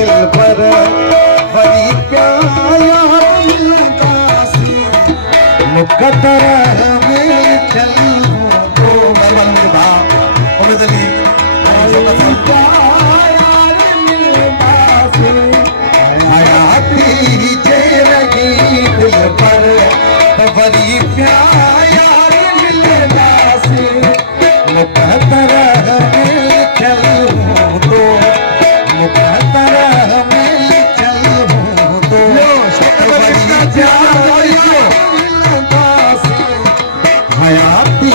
दिल पर बड़ी प्यारा लगासी मुकद्दर में चल तो मरवन के बाप उम्मीद अली आयाती जेरगी दिल पर बड़ी प्यारा लगासी मुकद्दर में चल तो मुकद्दर में चल तो बड़ी हयाती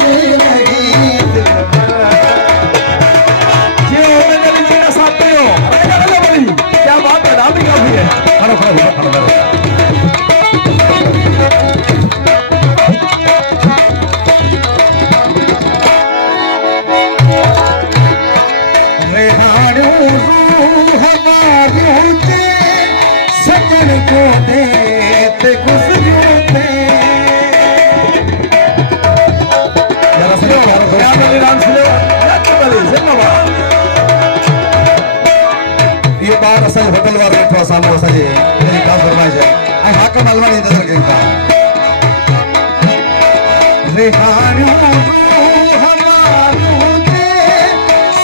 तेरी दिल पर क्या बात है, नाम भी काफी है। खड़ो रेहाड़ू हमारे सजन को देते गुजरू थे जरा सुनो क्या बोली राम सुनो जिंदाबाद। ये बार असा होटल वार बैठो सामो असाजे मेरी का फरमाइश है आई हाकम अलवानी नजर केंदा रेहाड़ू हमारे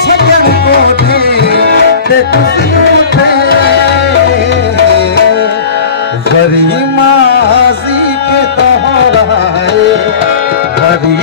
सजन को देते गुजरू थे वरी माजी के दोहराए वरी